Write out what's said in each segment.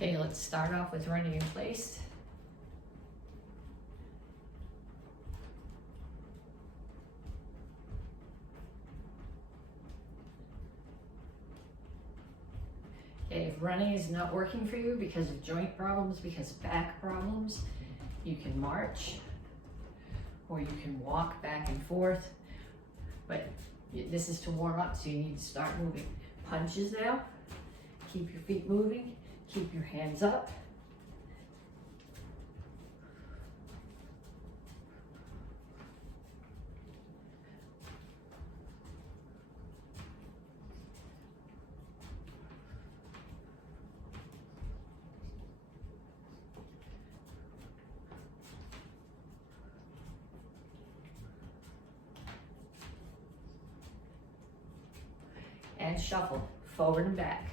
Okay, let's start off with running in place. Okay, if running is not working for you because of joint problems, because of back problems, you can march or you can walk back and forth, but this is to warm up, so you need to start moving. Punches now, keep your feet moving, keep your hands up. And shuffle forward and back.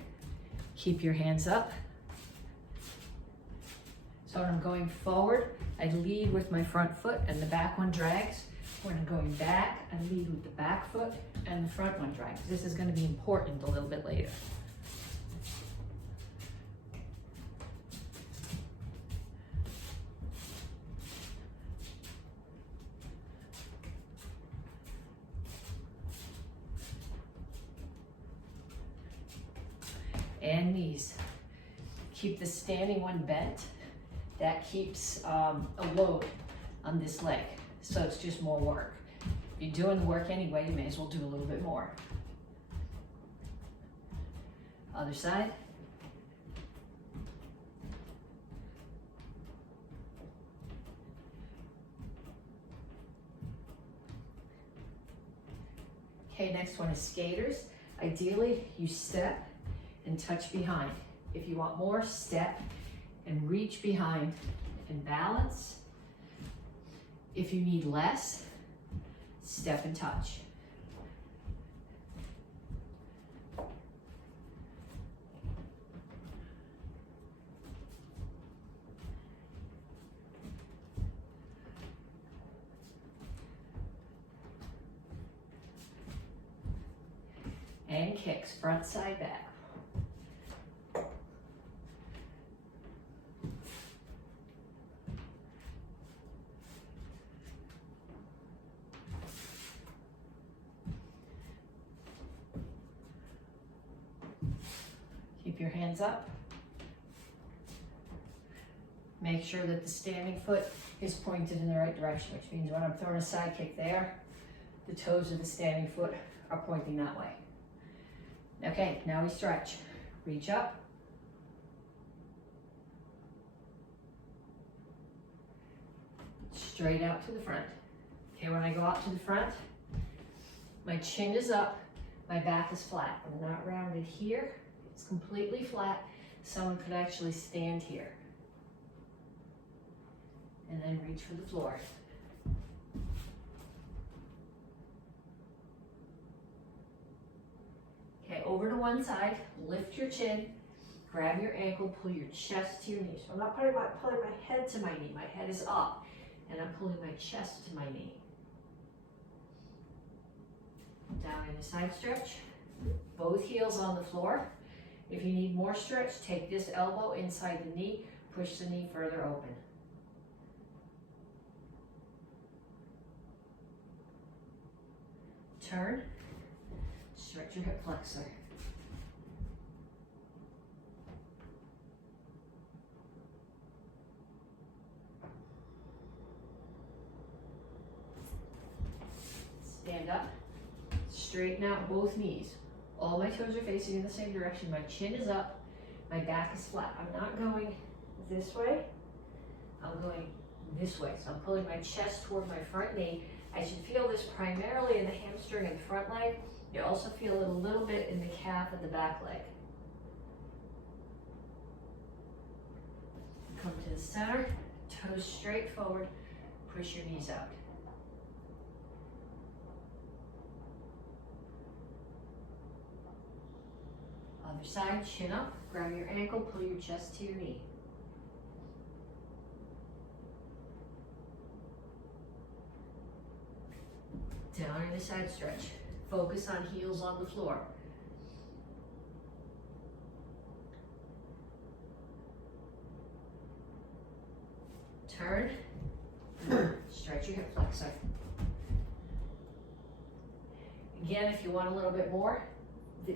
Keep your hands up. So when I'm going forward, I lead with my front foot and the back one drags. When I'm going back, I lead with the back foot and the front one drags. This is going to be important a little bit later. And knees. Keep the standing one bent. That keeps a load on this leg, so it's just more work. If you're doing the work anyway, you may as well do a little bit more. Other side. Okay, next one is skaters. Ideally, you step and touch behind. If you want more, step and reach behind and balance. If you need less, step and touch. And kicks, front, side, back. Keep your hands up. Make sure that the standing foot is pointed in the right direction, which means when I'm throwing a side kick there, the toes of the standing foot are pointing that way. Okay, now we stretch. Reach up. Straight out to the front. Okay, when I go out to the front, my chin is up, my back is flat. I'm not rounded here. It's completely flat. Someone could actually stand here. And then reach for the floor. Okay, over to one side, lift your chin, grab your ankle, pull your chest to your knee. So I'm not pulling my head to my knee. My head is up, and I'm pulling my chest to my knee. Down in a side stretch, both heels on the floor. If you need more stretch, take this elbow inside the knee, push the knee further open. Turn, stretch your hip flexor. Stand up, straighten out both knees. All my toes are facing in the same direction. My chin is up, my back is flat. I'm not going this way, I'm going this way. So I'm pulling my chest toward my front knee. I should feel this primarily in the hamstring and front leg. You also feel it a little bit in the calf and the back leg. Come to the center, toes straight forward, push your knees out. Other side, chin up, grab your ankle, pull your chest to your knee. Down in a side stretch. Focus on heels on the floor. Turn, stretch your hip flexor. Again, if you want a little bit more,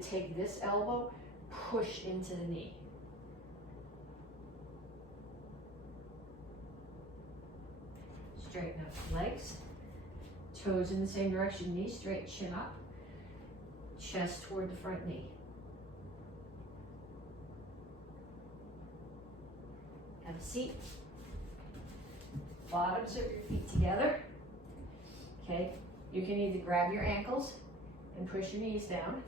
take this elbow, push into the knee. Straighten up the legs, toes in the same direction, knee straight, chin up, chest toward the front knee. Have a seat. Bottoms of your feet together. Okay, you can either grab your ankles and push your knees down,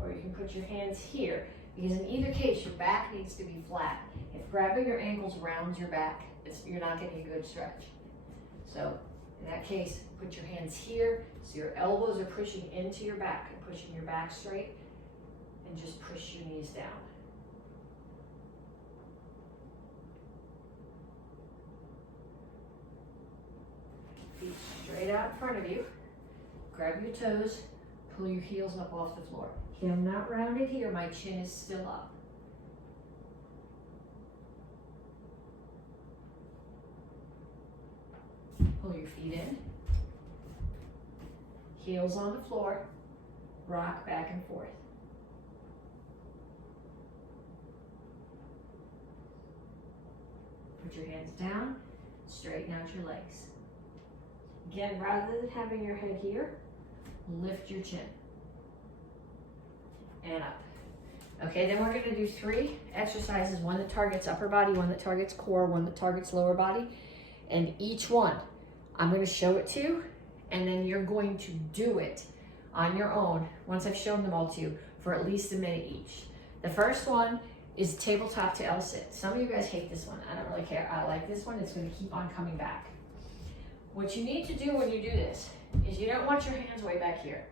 or you can put your hands here, because in either case, your back needs to be flat. If grabbing your ankles rounds your back, you're not getting a good stretch. So in that case, put your hands here, so your elbows are pushing into your back and pushing your back straight, and just push your knees down. Feet straight out in front of you. Grab your toes, pull your heels up off the floor. Okay, I'm not rounded here, my chin is still up. Pull your feet in. Heels on the floor, rock back and forth. Put your hands down, straighten out your legs. Again, rather than having your head here, lift your chin. And up. Okay, then we're gonna do 3 exercises, one that targets upper body, one that targets core, one that targets lower body. And each one, I'm gonna show it to you, and then you're going to do it on your own, once I've shown them all to you, for at least a minute each. The first one is tabletop to L-sit. Some of you guys hate this one. I don't really care. I like this one. It's gonna keep on coming back. What you need to do when you do this is you don't want your hands way back here.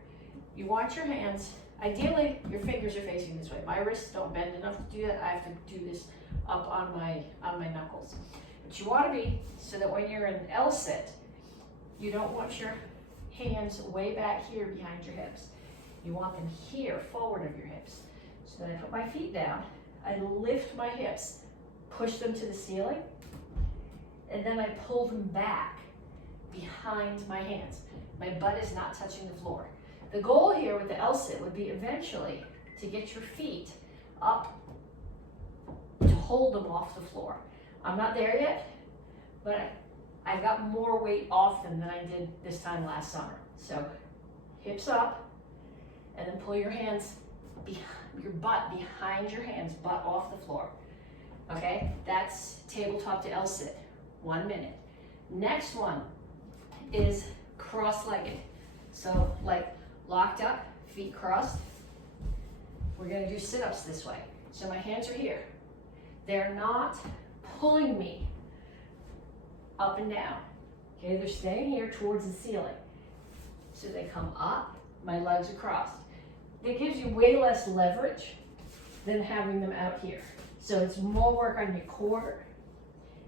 You want your hands, ideally your fingers are facing this way. My wrists don't bend enough to do that. I have to do this up on my knuckles. But you want to be so that when you're in L-sit, you don't want your hands way back here behind your hips. You want them here, forward of your hips. So then I put my feet down, I lift my hips, push them to the ceiling, and then I pull them back behind my hands. My butt is not touching the floor. The goal here with the L-sit would be eventually to get your feet up to hold them off the floor. I'm not there yet, but I've got more weight off them than I did this time last summer. So hips up, and then pull your hands, your butt behind your hands, butt off the floor. Okay, that's tabletop to L-sit, 1 minute. Next one is cross-legged. So like locked up, feet crossed. We're gonna do sit-ups this way. So my hands are here. They're not pulling me up and down. Okay, they're staying here towards the ceiling. So they come up, my legs are crossed. It gives you way less leverage than having them out here. So it's more work on your core.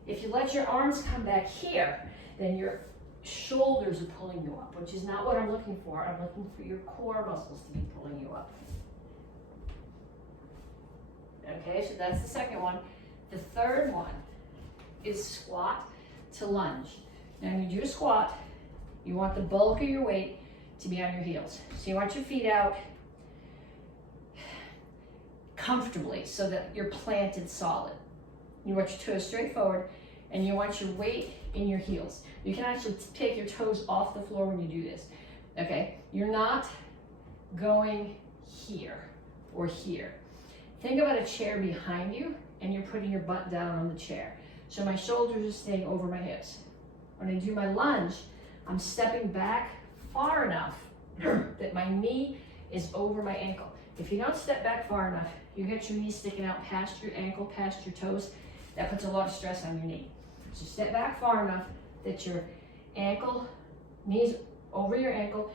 If you let your arms come back here, then your shoulders are pulling you up, which is not what I'm looking for. I'm looking for your core muscles to be pulling you up. Okay, so that's the second one. The third one is squat to lunge. Now when you do a squat, you want the bulk of your weight to be on your heels. So you want your feet out comfortably so that you're planted solid. You want your toes straight forward, and you want your weight in your heels. You can actually take your toes off the floor when you do this, okay? You're not going here or here. Think about a chair behind you, and you're putting your butt down on the chair. So my shoulders are staying over my hips. When I do my lunge, I'm stepping back far enough that my knee is over my ankle. If you don't step back far enough, you get your knee sticking out past your ankle, past your toes. That puts a lot of stress on your knee. So step back far enough that your ankle, knees over your ankle,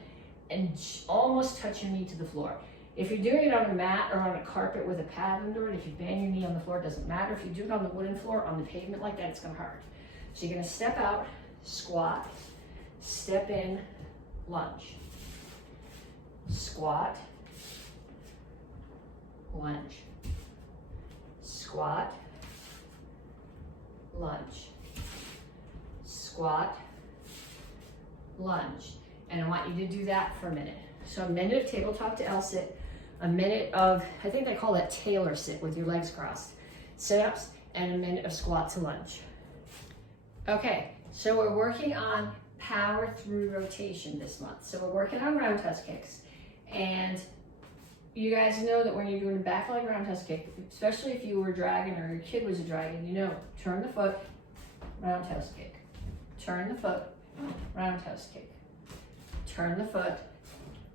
and almost touch your knee to the floor. If you're doing it on a mat or on a carpet with a pad under it, if you bang your knee on the floor, it doesn't matter. If you do it on the wooden floor, on the pavement like that, it's gonna hurt. So you're gonna step out, squat, step in, lunge. Squat, lunge. Squat, lunge. squat, lunge. And I want you to do that for a minute. So a minute of tabletop to L sit, a minute of, I think they call that tailor sit with your legs crossed, sit-ups, and a minute of squat to lunge. Okay, so we're working on power through rotation this month. So we're working on roundhouse kicks. And you guys know that when you're doing a back leg roundhouse kick, especially if you were a dragon or your kid was a dragon, you know, turn the foot, roundhouse kick. Turn the foot, roundhouse kick. Turn the foot,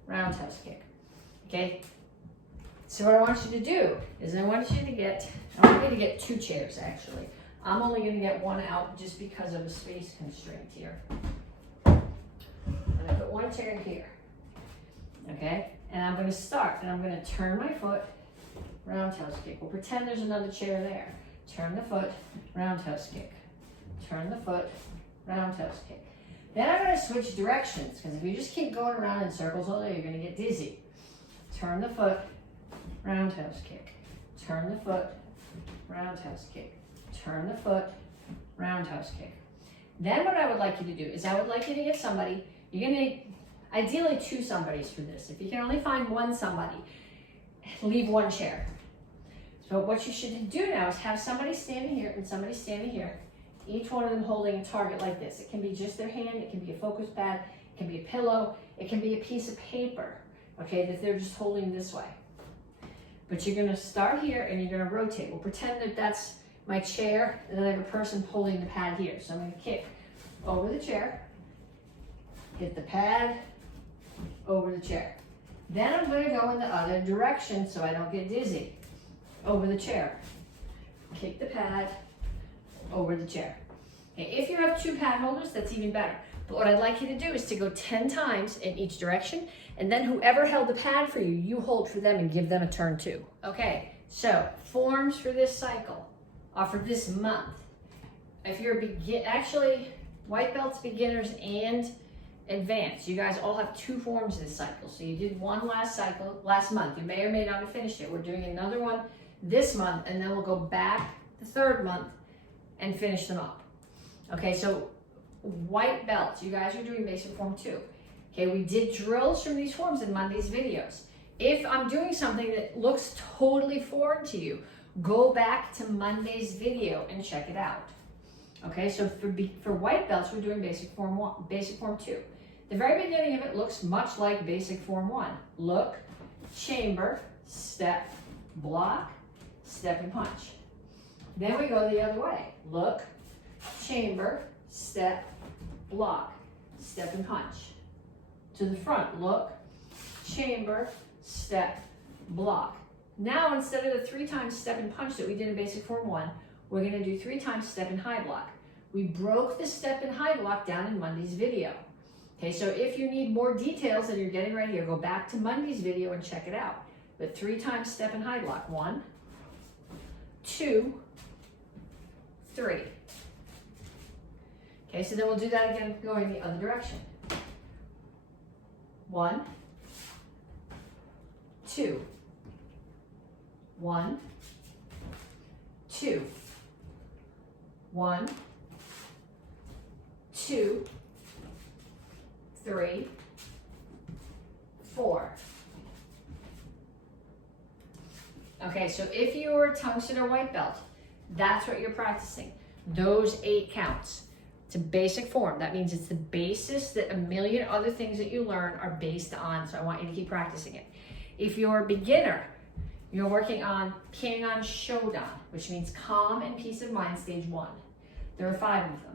roundhouse kick. Okay? So what I want you to do is I want you to get 2 chairs actually. I'm only gonna get 1 out just because of a space constraint here. I'm gonna put 1 chair here. Okay? And I'm gonna start and I'm gonna turn my foot, roundhouse kick. We'll pretend there's another chair there. Turn the foot, roundhouse kick. Turn the foot, roundhouse kick. Then I'm gonna switch directions because if you just keep going around in circles all day, you're gonna get dizzy. Turn the foot, roundhouse kick. Turn the foot, roundhouse kick. Turn the foot, roundhouse kick. Then what I would like you to do is I would like you to get somebody, you're gonna need ideally 2 somebodies for this. If you can only find 1 somebody, leave 1 chair. So what you should do now is have somebody standing here and somebody standing here, each one of them holding a target like this. It can be just their hand, it can be a focus pad, it can be a pillow, it can be a piece of paper, okay, that they're just holding this way. But you're gonna start here and you're gonna rotate. We'll pretend that that's my chair and then I have a person holding the pad here. So I'm gonna kick over the chair, hit the pad, over the chair. Then I'm gonna go in the other direction so I don't get dizzy. Over the chair, kick the pad, over the chair. Okay, if you have 2 pad holders, that's even better. But what I'd like you to do is to go 10 times in each direction, and then whoever held the pad for you, you hold for them and give them a turn too. Okay, so forms for this cycle, or for this month. If you're actually, white belts, beginners, and advanced, you guys all have 2 forms this cycle. So you did 1 last month. You may or may not have finished it. We're doing another one this month, and then we'll go back the 3rd month and finish them up. Okay, so white belts, you guys are doing basic form 2. Okay, we did drills from these forms in Monday's videos. If I'm doing something that looks totally foreign to you, go back to Monday's video and check it out. Okay, so for white belts, we're doing basic form 1, basic form 2. The very beginning of it looks much like basic form 1. Look, chamber, step, block, step and punch. Then we go the other way. Look, chamber, step, block, step and punch. To the front, look, chamber, step, block. Now instead of the 3 times step and punch that we did in basic form 1, we're gonna do 3 times step and high block. We broke the step and high block down in Monday's video. Okay, so if you need more details than you're getting right here, go back to Monday's video and check it out. But 3 times step and high block. 1, 2, 3. Okay, so then we'll do that again going the other direction. 1, 2. 1, 2. 1, 2, 3, 4. Okay, so if you were a tungsten or white belt, that's what you're practicing. Those 8 counts. It's a basic form. That means it's the basis that a million other things that you learn are based on, so I want you to keep practicing it. If you're a beginner, you're working on Kangon Shodan, which means calm and peace of mind, stage 1. There are 5 of them.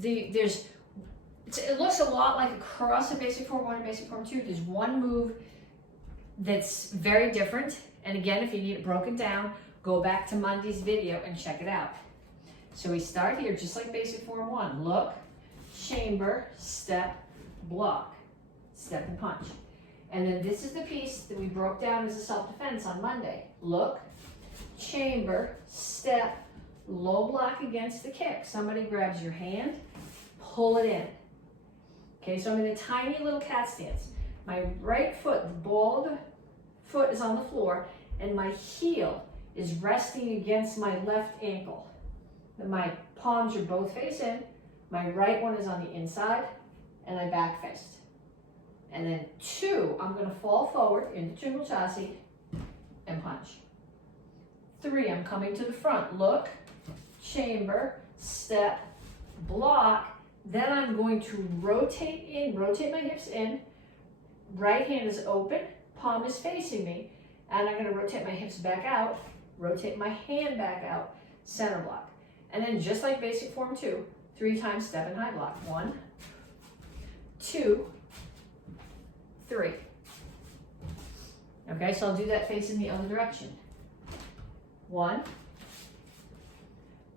It looks a lot like a cross of basic form 1 and basic form 2. There's one move that's very different. And again, if you need it broken down, go back to Monday's video and check it out. So we start here just like basic form 1. Look, chamber, step, block, step and punch. And then this is the piece that we broke down as a self-defense on Monday. Look, chamber, step, low block against the kick. Somebody grabs your hand, pull it in. Okay, so I'm in a tiny little cat stance. My right foot, the ball of the foot is on the floor, and my heel is resting against my left ankle. My palms are both face in. My right one is on the inside, and I back faced. And then 2, I'm going to fall forward into triple chassis and punch. 3, I'm coming to the front. Look, chamber, step, block. Then I'm going to rotate in, rotate my hips in. Right hand is open, palm is facing me. And I'm going to rotate my hips back out, rotate my hand back out, center block. And then just like basic form 2, 3 times step and high block. 1, 2, 3. Okay, so I'll do that facing the other direction. 1,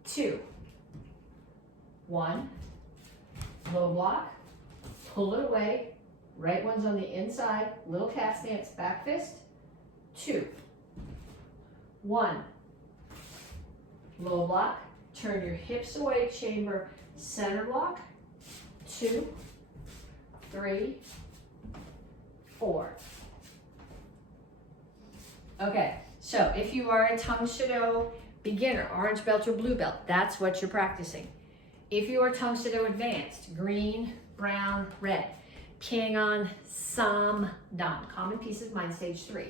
2. 1, low block, pull it away. Right one's on the inside, little cat stance, back fist. 2, 1, low block, turn your hips away, chamber, center block. 2, 3, 4. Okay, so if you are a Tang Soo beginner, orange belt or blue belt, that's what you're practicing. If you are Tang Soo advanced, green, brown, red, Pyongan, Sam, Dan, common peace of mind, stage 3.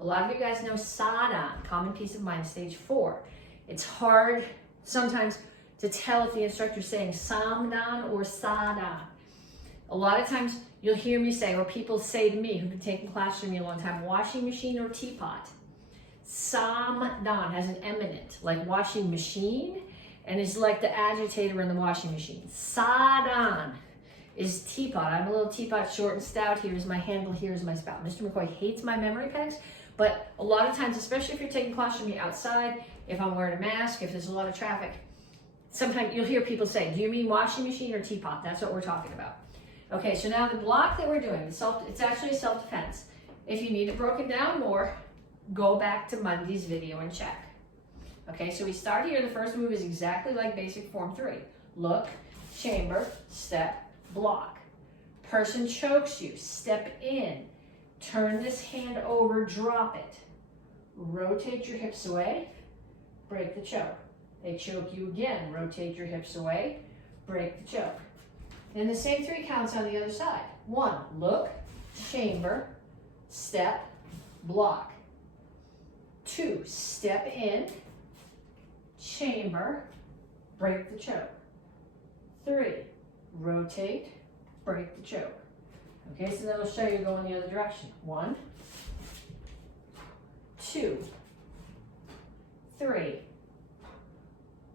A lot of you guys know Sadan, common peace of mind, stage 4. It's hard sometimes to tell if the instructor is saying Samdan or Sadan. A lot of times you'll hear me say, or people say to me who've been taking class from me a long time, washing machine or teapot. Samdan has an eminent, like washing machine, and is like the agitator in the washing machine. Sadan is teapot. I'm a little teapot, short and stout. Here's my handle, here's my spout. Mr. McCoy hates my memory pegs, but a lot of times, especially if you're taking class from me outside, if I'm wearing a mask, if there's a lot of traffic, sometimes you'll hear people say, do you mean washing machine or teapot? That's what we're talking about. Okay, so now the block that we're doing, it's actually self-defense. If you need it broken down more, go back to Monday's video and check. Okay, so we start here. The first move is exactly like basic form 3. Look, chamber, step, block. Person chokes you, step in. Turn this hand over, drop it. Rotate your hips away, break the choke. They choke you again, rotate your hips away, break the choke. Then the same 3 counts on the other side. 1, look, chamber, step, block. 2, step in, chamber, break the choke. 3, rotate, break the choke. Okay, so then I'll show you going the other direction. 1, 2, 3.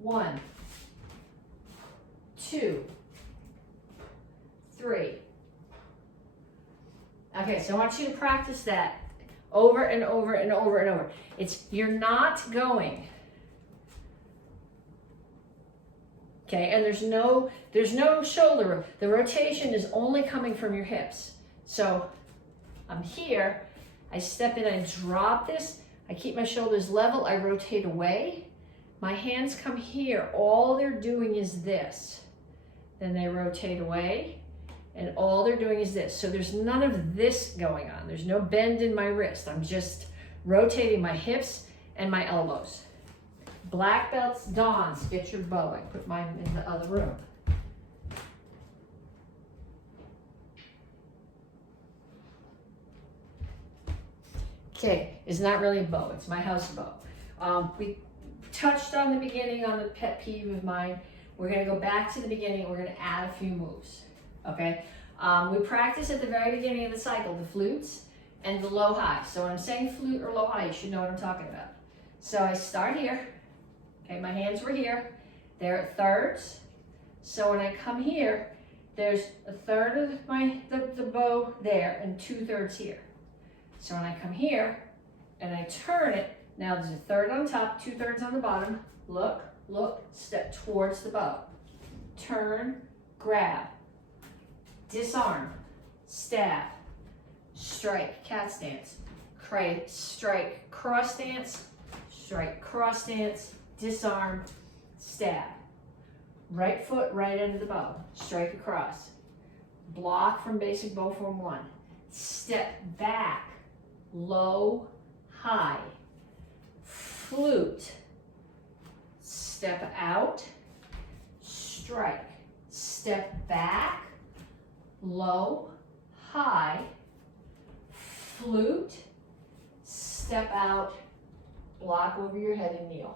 1, 2, 3. Okay, so I want you to practice that over and over and over and over. You're not going. Okay, and there's no shoulder. The rotation is only coming from your hips. So I'm here, I step in, I drop this, I keep my shoulders level, I rotate away. My hands come here, all they're doing is this. Then they rotate away, and all they're doing is this. So there's none of this going on. There's no bend in my wrist. I'm just rotating my hips and my elbows. Black belts, Dons, get your bow. I put mine in the other room. Okay, it's not really a bow, it's my house bow. We touched on the beginning on the pet peeve of mine. We're gonna go back to the beginning, we're gonna add a few moves, okay? We practice at the very beginning of the cycle, the flutes and the low high. So when I'm saying flute or low high, you should know what I'm talking about. So I start here, okay, my hands were here, they're at thirds. So when I come here, there's a third of the bow there and 2/3 here. So when I come here and I turn it, now there's a third on top, 2/3 on the bottom. Look, look, step towards the bow. Turn, grab, disarm, stab, strike, cat stance, strike, cross stance, disarm, stab. Right foot, right end of the bow, strike across. Block from basic bow form 1. Step back, low, high. flute, step out, strike, step back, low, high, flute, step out, block over your head and kneel.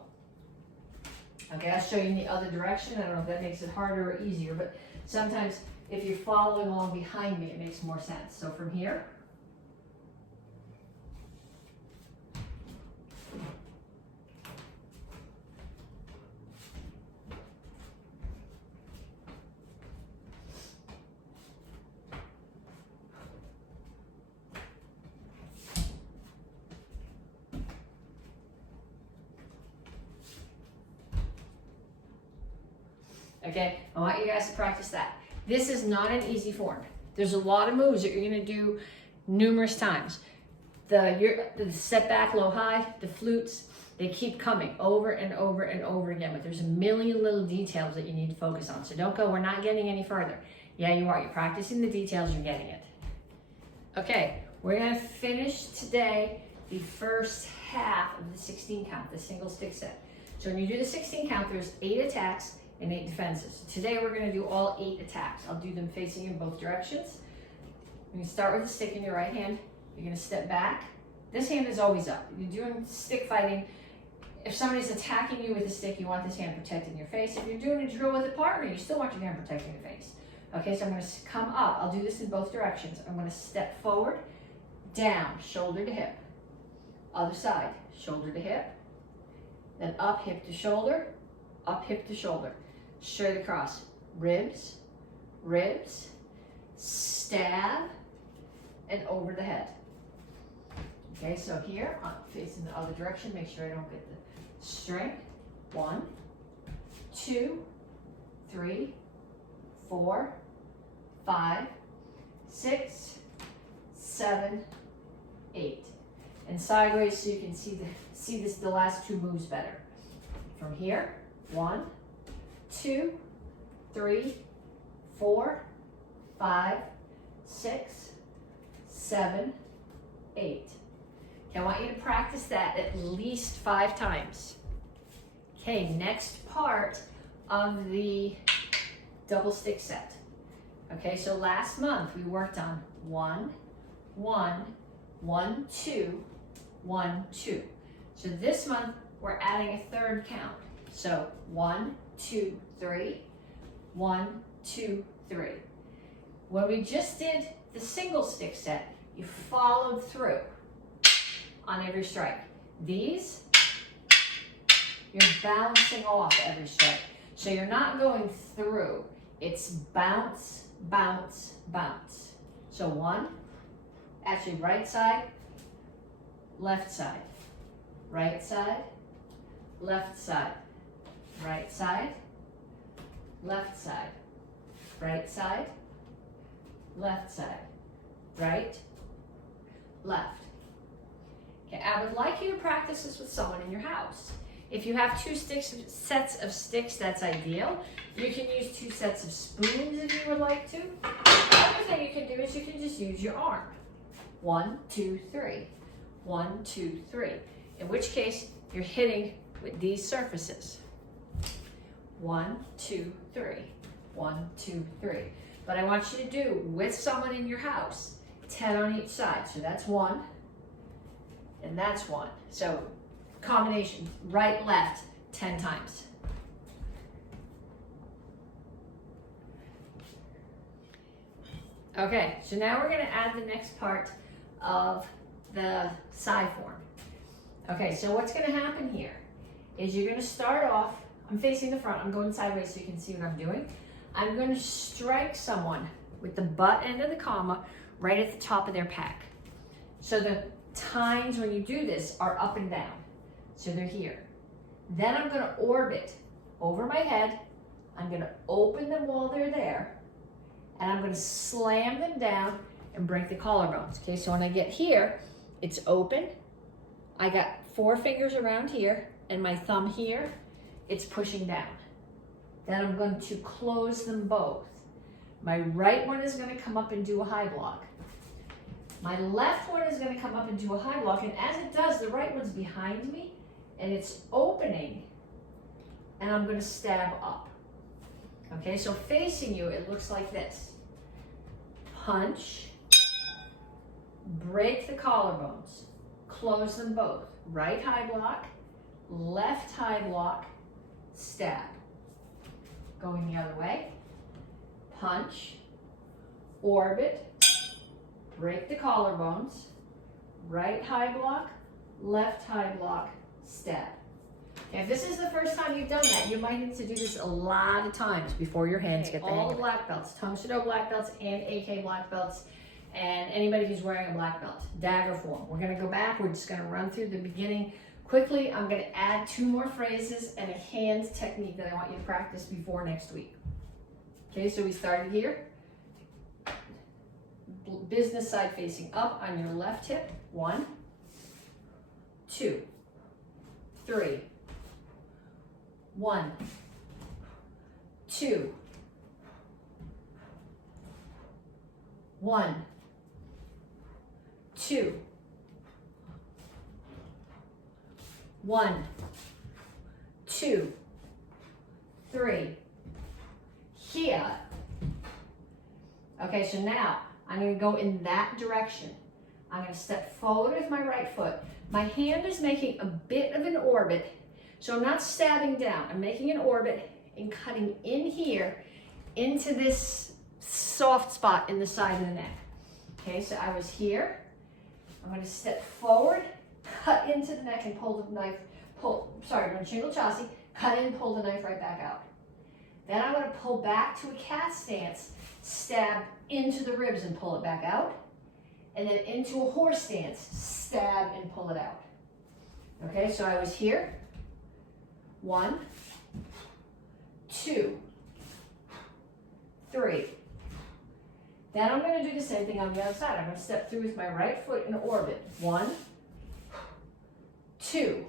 Okay, I'll show you in the other direction. I don't know if that makes it harder or easier, but sometimes if you're following along behind me, it makes more sense. So from here, okay, I want you guys to practice that. This is not an easy form. There's a lot of moves that you're gonna do numerous times. The set back, low, high, the flutes, they keep coming over and over and over again, but there's a million little details that you need to focus on. So don't go, we're not getting any further. Yeah, you are, you're practicing the details, you're getting it. Okay, we're gonna finish today the first half of the 16 count, the single stick set. So when you do the 16 count, there's 8 attacks and 8 defenses. Today we're going to do all 8 attacks. I'll do them facing in both directions. You're going to start with the stick in your right hand. You're going to step back. This hand is always up. You're doing stick fighting. If somebody's attacking you with a stick, you want this hand protecting your face. If you're doing a drill with a partner, you still want your hand protecting your face. Okay, so I'm going to come up. I'll do this in both directions. I'm going to step forward, down, shoulder to hip. Other side, shoulder to hip. Then up, hip to shoulder, up, hip to shoulder. Straight across, ribs, ribs, stab, and over the head. Okay, so here, I'm facing the other direction, make sure I don't get the strength. 1, 2, 3, 4, 5, 6, 7, 8. And sideways so you can see the last 2 moves better. From here, 1, 2, 3, 4, 5, 6, 7, 8. Okay, I want you to practice that at least 5 times. Okay, next part of the double stick set. Okay, so last month we worked on 1, 1, 1, 2, 1, 2. So this month we're adding a 3rd count. So 1, 2, 3, 1, 2, 3. When we just did the single stick set, you followed through on every strike. These, you're bouncing off every strike. So you're not going through, it's bounce, bounce, bounce. So 1, actually right side, left side, right side, left side, right side, left side, right side, left side, right, left. Okay, I would like you to practice this with someone in your house. If you have 2 sets of sticks, that's ideal. You can use 2 sets of spoons if you would like to. The other thing you can do is you can just use your arm. 1, 2, 3. 1, 2, 3. In which case, you're hitting with these surfaces. 1, 2, 3. 1, 2, 3. But I want you to do with someone in your house, 10 on each side. So that's 1, and that's 1. So combination, right, left, 10 times. Okay, so now we're gonna add the next part of the side form. Okay, so what's gonna happen here is you're gonna start off, I'm facing the front, I'm going sideways so you can see what I'm doing. I'm gonna strike someone with the butt end of the comma right at the top of their pec. So the times when you do this are up and down. So they're here. Then I'm gonna orbit over my head. I'm gonna open them while they're there, and I'm gonna slam them down and break the collarbones. Okay, so when I get here, it's open. I got 4 fingers around here and my thumb here, it's pushing down. Then I'm going to close them both. My right one is gonna come up and do a high block. My left one is gonna come up and do a high block, and as it does, the right one's behind me, and it's opening, and I'm going to stab up. Okay, so facing you, it looks like this. Punch, break the collarbones, close them both. Right high block, left high block, stab. Going the other way, punch, orbit, break the collarbones, right high block, left high block, stab. If this is the first time you've done that, you might need to do this a lot of times before your hands get the hang of it. All the black belts, Tang Soo black belts and AK black belts, and anybody who's wearing a black belt, dagger form. We're gonna go back, we're just gonna run through the beginning quickly. I'm gonna add 2 more phrases and a hand technique that I want you to practice before next week. Okay, so we started here. Business side facing up on your left hip. 1, 2, 3. 1, 2, 1, 2, 1, 2, 3. Here. Okay, so now I'm going to go in that direction. I'm going to step forward with my right foot. My hand is making a bit of an orbit, so I'm not stabbing down. I'm making an orbit and cutting in here into this soft spot in the side of the neck. Okay, so I was here. I'm going to step forward, cut into the neck and pull the knife, run shingle chassis, cut in, pull the knife right back out. Then I'm going to pull back to a cat stance, stab into the ribs and pull it back out. And then into a horse stance, stab and pull it out. Okay, so I was here. 1, 2, 3. Then I'm going to do the same thing on the other side. I'm going to step through with my right foot in orbit. 1, 2,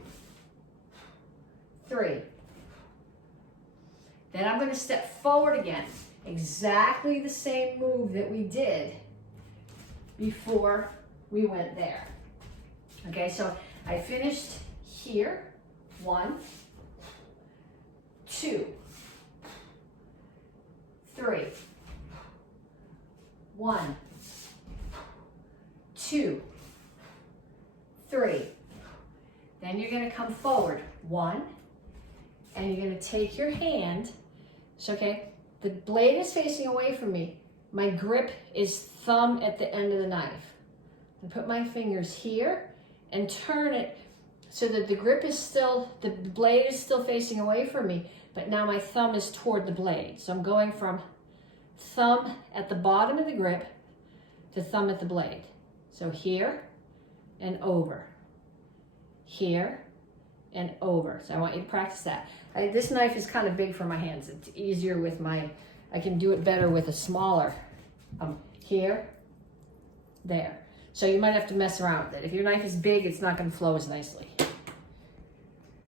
3. Then I'm going to step forward again. Exactly the same move that we did before we went there. Okay, so I finished here. 1, 2, 3. 1, 2, 3. Then you're going to come forward. 1, and you're going to take your hand. So, okay, the blade is facing away from me. My grip is thumb at the end of the knife. And put my fingers here and turn it so that the grip is still, the blade is still facing away from me, but now my thumb is toward the blade. So I'm going from thumb at the bottom of the grip to thumb at the blade. So here and over, here and over. So I want you to practice that. This knife is kind of big for my hands. It's easier with I can do it better with a smaller, here, there. So you might have to mess around with it. If your knife is big, it's not going to flow as nicely.